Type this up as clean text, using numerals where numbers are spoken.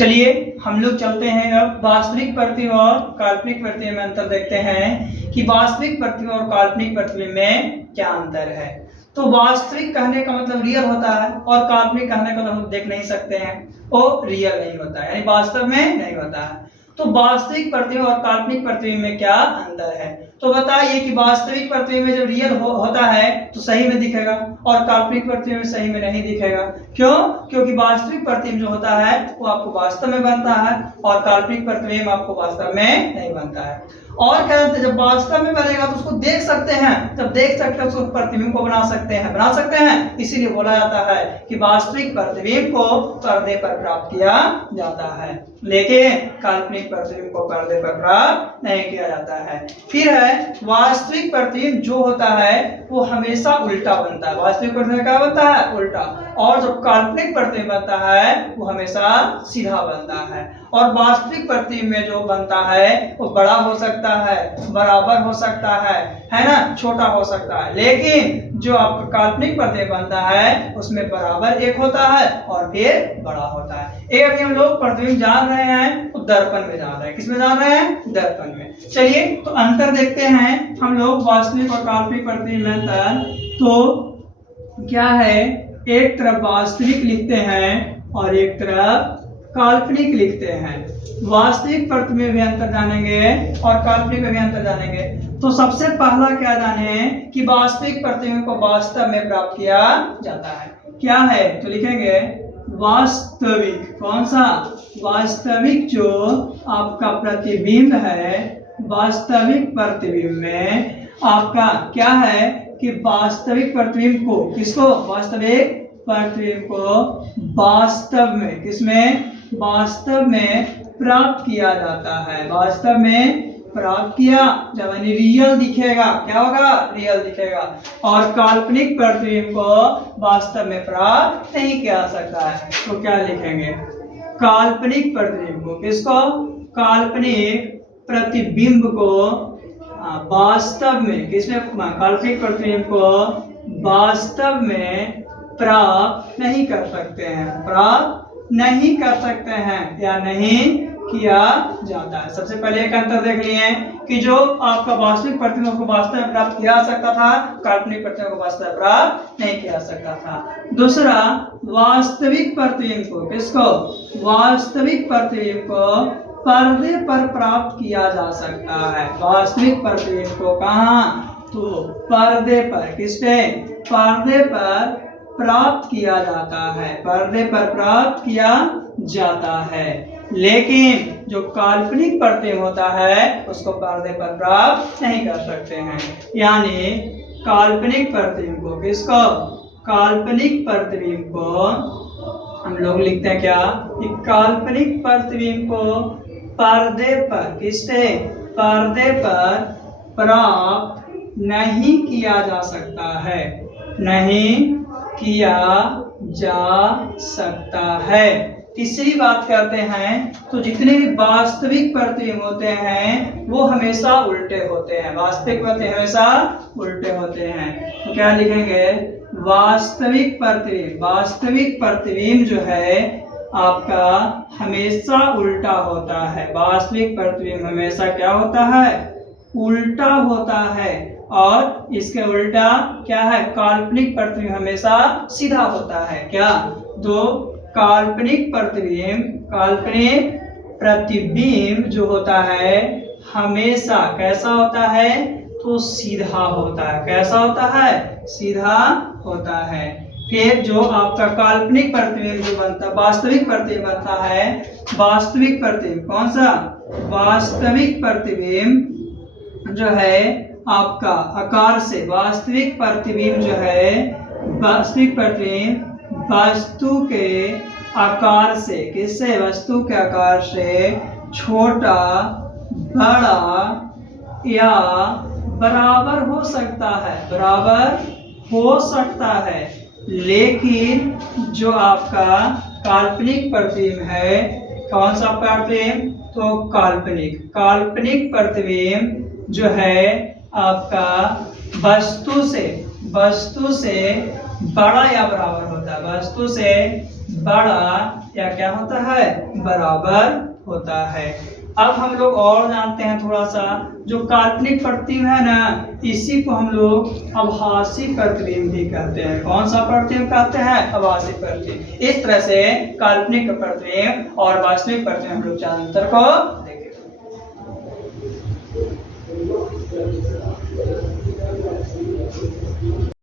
चलिए हम लोग चलते हैं अब वास्तविक प्रतिबिंब और काल्पनिक प्रतिबिंब में अंतर देखते हैं कि वास्तविक प्रतिबिंब और काल्पनिक प्रतिबिंब में क्या अंतर है। तो वास्तविक कहने का मतलब रियल होता है और काल्पनिक कहने का मतलब हम देख नहीं सकते हैं, वो रियल नहीं होता है, यानी वास्तव में नहीं होता है। तो वास्तविक प्रतिबिंब और काल्पनिक प्रतिबिंब में क्या अंतर है। तो बताइए कि वास्तविक प्रतिबिंब में जब रियल होता है तो सही में दिखेगा और काल्पनिक प्रतिबिंब में सही में नहीं दिखेगा। क्यों? क्योंकि वास्तविक प्रतिबिंब जो होता है वो आपको वास्तव में बनता है और काल्पनिक प्रतिबिंब आपको वास्तव में नहीं बनता है। और क्या कहते हैं, जब वास्तव में बनेगा तो उसको देख सकते हैं, जब देख सकते हैं उसको प्रतिबिंब को बना सकते हैं, इसीलिए बोला जाता है कि वास्तविक प्रतिबिंब को पर्दे पर प्राप्त किया जाता है, लेकिन काल्पनिक प्रतिबिंब को पर्दे पर प्राप्त नहीं किया जाता है। फिर है वास्तविक प्रतिबिंब जो होता है वो हमेशा उल्टा बनता है। वास्तविक प्रतिबिंब क्या बनता है? उल्टा। और जो काल्पनिक प्रतिबिंब बनता है वो हमेशा सीधा बनता है। और वास्तविक प्रतिबिंब में जो बनता है वो बड़ा हो सकता है, बराबर हो सकता है ना, छोटा हो सकता है, लेकिन जो आपका काल्पनिक प्रतिबिंब बनता है उसमें बराबर एक होता है और फिर बड़ा होता है। एक अभी हम लोग प्रतिबिंब जान रहे हैं तो दर्पण में जान रहे हैं। किसमें जान रहे हैं? दर्पण में। चलिए तो अंतर देखते हैं हम लोग वास्तविक और काल्पनिक प्रतिबिंब में अंतर। तो क्या है, एक तरफ वास्तविक लिखते हैं और एक तरफ काल्पनिक लिखते हैं। वास्तविक प्रतिबिंब में अंतर जानेंगे और काल्पनिक में भी अंतर जानेंगे। तो सबसे पहला क्या जाने कि वास्तविक प्रतिबिंब को वास्तव में प्राप्त किया जाता है। क्या है? तो लिखेंगे वास्तविक। कौन सा? वास्तविक जो आपका प्रतिबिंब है, वास्तविक प्रतिबिंब में आपका क्या है कि वास्तविक प्रतिबिंब को, किसको? वास्तविक प्रतिबिंब को वास्तव में, किसमें? वास्तव में प्राप्त किया जाता है। वास्तव में प्राप्त किया जब रियल दिखेगा, क्या होगा? रियल दिखेगा। और काल्पनिक प्रतिबिंब को वास्तव में प्राप्त नहीं किया जा सकता है। तो क्या लिखेंगे? काल्पनिक प्रतिबिंब को, किसको? काल्पनिक प्रतिबिंब को वास्तव में, किसमें? काल्पनिक प्रतिबिंब को वास्तव में प्राप्त नहीं कर सकते हैं, प्राप्त नहीं कर सकते हैं या नहीं किया जाता है। सबसे पहले एक अंतर देख लिए कि जो आपका वास्तविक प्रतिबिंब को वास्तव में प्राप्त किया जा सकता था, काल्पनिक प्रतिबिंब को वास्तव में प्राप्त नहीं किया जा सकता था। दूसरा, वास्तविक प्रतिबिंब को, किसको? वास्तविक प्रतिबिंब को पर्दे पर प्राप्त किया जा सकता है। वास्तविक प्रतिबिंब को कहाँ? तो पर्दे पर। किस पे? पर्दे पर प्राप्त किया जाता है, पर्दे पर प्राप्त किया जाता है। लेकिन जो काल्पनिक प्रतिबिंब होता है उसको पर्दे पर प्राप्त नहीं कर सकते हैं। यानी काल्पनिक प्रतिबिंब को, किसको? काल्पनिक प्रतिबिंब को हम लोग लिखते हैं क्या कि काल्पनिक प्रतिबिंब को पर्दे पर, किससे? पर्दे पर प्राप्त नहीं किया जा सकता है, नहीं किया जा सकता है। तीसरी बात करते हैं तो जितने भी वास्तविक प्रतिबिंब होते हैं वो हमेशा उल्टे होते हैं। वास्तविक प्रतिबिंब हमेशा उल्टे होते हैं। तो क्या लिखेंगे? वास्तविक प्रतिबिंब। वास्तविक प्रतिबिंब जो है आपका हमेशा उल्टा होता है। वास्तविक प्रतिबिंब हमेशा क्या होता है? उल्टा होता है। और इसके उल्टा क्या है? काल्पनिक प्रतिबिंब हमेशा सीधा होता है। क्या? तो काल्पनिक प्रतिबिंब, काल्पनिक प्रतिबिंब जो होता है हमेशा कैसा होता है? तो सीधा होता है। कैसा होता है? सीधा होता है। फिर जो आपका काल्पनिक प्रतिबिंब जो बनता है, वास्तविक प्रतिबिंब बनता है, वास्तविक प्रतिबिंब कौन सा? वास्तविक प्रतिबिंब जो है आपका आकार से, वास्तविक प्रतिबिंब जो है, वास्तविक प्रतिबिंब वस्तु के आकार से, किससे? वस्तु के आकार से छोटा, बड़ा या बराबर हो सकता है, बराबर हो सकता है। लेकिन जो आपका काल्पनिक प्रतिबिंब है, कौन सा प्रतिबिंब? तो काल्पनिक, काल्पनिक प्रतिबिंब जो है आपका वस्तु से बड़ा या बराबर होता होता है, वस्तु से बड़ा या क्या होता है, बराबर होता है। अब हम लोग और जानते हैं थोड़ा सा, जो काल्पनिक प्रतिबिंब है ना, इसी को हम लोग आभासी प्रतिबिंब भी कहते हैं। कौन सा प्रतिबिंब कहते हैं, आभासी प्रतिबिंब। इस तरह से काल्पनिक प्रतिबिंब और वास्तविक प्रतिबिंब हम लोग अंतर को